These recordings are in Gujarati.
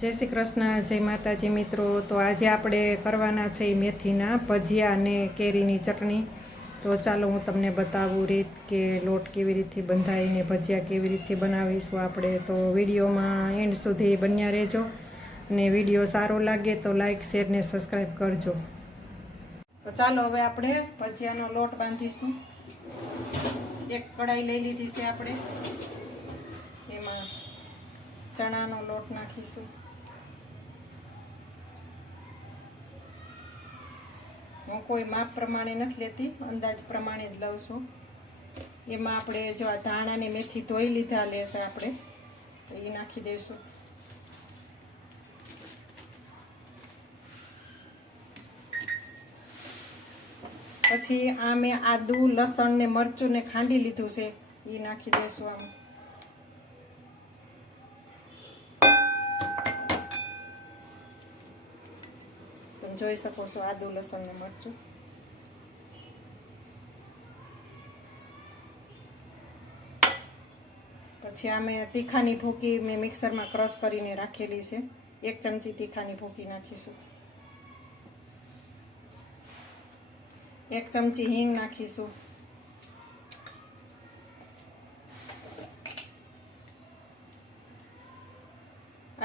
જય શ્રી કૃષ્ણ, જય માતાજી મિત્રો। તો આજે આપણે કરવાના છે મેથીના ભજીયા અને કેરીની ચટણી। તો ચાલો હું તમને બતાવું રીત કે લોટ કેવી રીતે બંધાય ને ભજીયા કેવી રીતે બનાવીશું આપણે। તો વિડીયોમાં એન્ડ સુધી બન્યા રહેજો અને વિડીયો સારો લાગે તો લાઈક શેર ને સબસ્ક્રાઈબ કરજો। તો ચાલો હવે આપણે ભજીયાનો લોટ બાંધીશું। એક કઢાઈ લઈ લીધી છે આપણે, એમાં ચણાનો લોટ નાખીશું। હું કોઈ માપ પ્રમાણે નથી લેતી, અંદાજ પ્રમાણે જ લઉં છું। એમાં આપણે જો આ ધાણા ને મેથી ધોઈ લીધા લેશે આપણે, તો એ નાખી દઈશું। પછી આ મેં આદુ લસણ ને મરચું ને ખાંડી લીધું છે, એ નાખી દઈશું આમાં। તમે જોઈ શકો છો આદુ લસણ ને મરચું। પછી આ મેં તીખાની ભૂકી મેં મિક્સરમાં ક્રશ કરીને રાખેલી છે, 1 ચમચી તીખાની ભૂકી નાખીશું। 1 ચમચી હિંગ નાખીશું।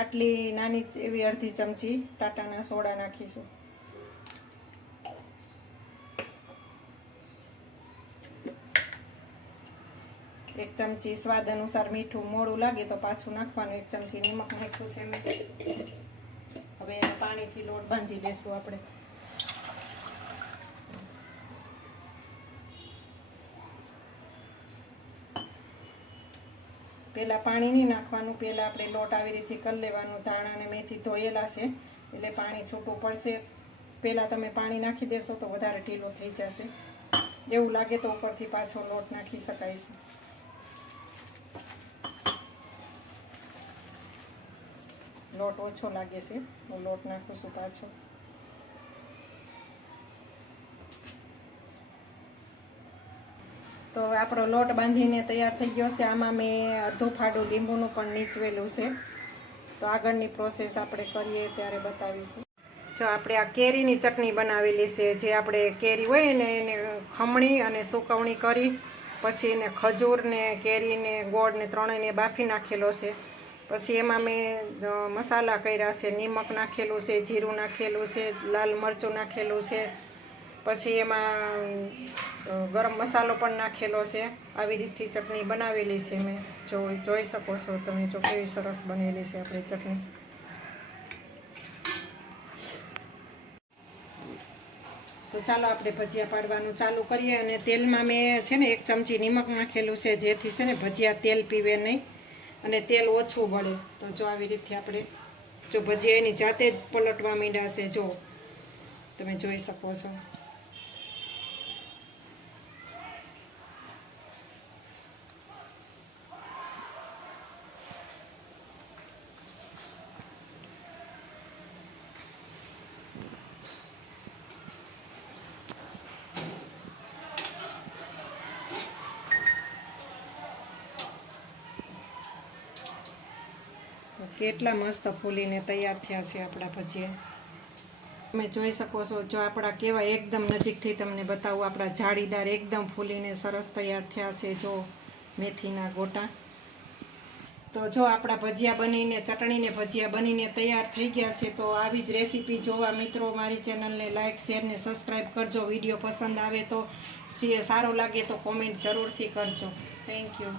આટલી નાની એવી અડધી ચમચી ટાટાના સોડા નાખીશું। એક ચમચી સ્વાદ અનુસાર મીઠું, મોડું લાગે તો પાછું નાખવાનું। 1 ચમચી નમક નાખ્યું છે મેં। હવે એને પાણીથી લોટ બાંધી લેશું આપણે। પહેલા પાણી નહીં નાખવાનું, પહેલા આપણે લોટ આવી રીતે કરી લેવાનું। ધાણા અને મેથી ધોયેલા છે એટલે પાણી છૂટું પડશે। પહેલા તમે પાણી નાખી દેશો તો વધારે ઢીલો થઈ જશે। એવું લાગે તો ઉપરથી પાછો લોટ નાખી શકાય છે। લોટ ઓછો લાગે છે, હું લોટ નાખું છું પાછો। તો આપણો લોટ બાંધીને તૈયાર થઈ ગયો છે। આમાં મેં અડધું ફાડું લીંબુનું પણ નીચવેલું છે। તો આગળની પ્રોસેસ આપણે કરીએ ત્યારે બતાવીશું। જો આપણે આ કેરીની ચટણી બનાવેલી છે, જે આપણે કેરી હોય ને એને ખમણી અને સુકવણી કરી પછી એને ખજૂર ને કેરી ને ગોળ ને ત્રણેયને બાફી નાખેલો છે। પછી એમાં મેં મસાલા કર્યા છે, નિમક નાખેલું છે, જીરું નાખેલું છે, લાલ મરચું નાખેલું છે, પછી એમાં ગરમ મસાલો પણ નાખેલો છે। આવી રીતથી ચટણી બનાવેલી છે મેં, જોઈ શકો છો તમે, જો કેવી સરસ બનેલી છે આપણી ચટણી। તો ચાલો આપણે ભજીયા પાડવાનું ચાલુ કરીએ। અને તેલમાં મેં છે ને 1 ચમચી નિમક નાખેલું છે, જેથી છે ને ભજીયા તેલ પીવે નહીં અને તેલ ઓછું બળે। તો જો આવી રીતે આપણે જો ભજીયા એની જાતે જ પલટવા માંડ્યા છે, જો તમે જોઈ શકો છો। કેટલા મસ્ત ફૂલીને તૈયાર થયા છે આપણા ભજીયા। તમે જોઈ શકો છો, જો આપણા કેવા એકદમ નજીકથી તમને બતાવું, આપણા જાળીદાર એકદમ ફૂલીને સરસ તૈયાર થયા છે, જો મેથીના ગોટા। તો જો આપણા ભજીયા બનીને, ચટણીને ભજીયા બનીને તૈયાર થઈ ગયા છે। તો આવી જ રેસીપી જોવા મિત્રો મારી ચેનલને લાઈક શેર ને સબસ્ક્રાઈબ કરજો। વિડીયો પસંદ આવે તો, સારો લાગે તો કોમેન્ટ જરૂરથી કરજો। Thank you.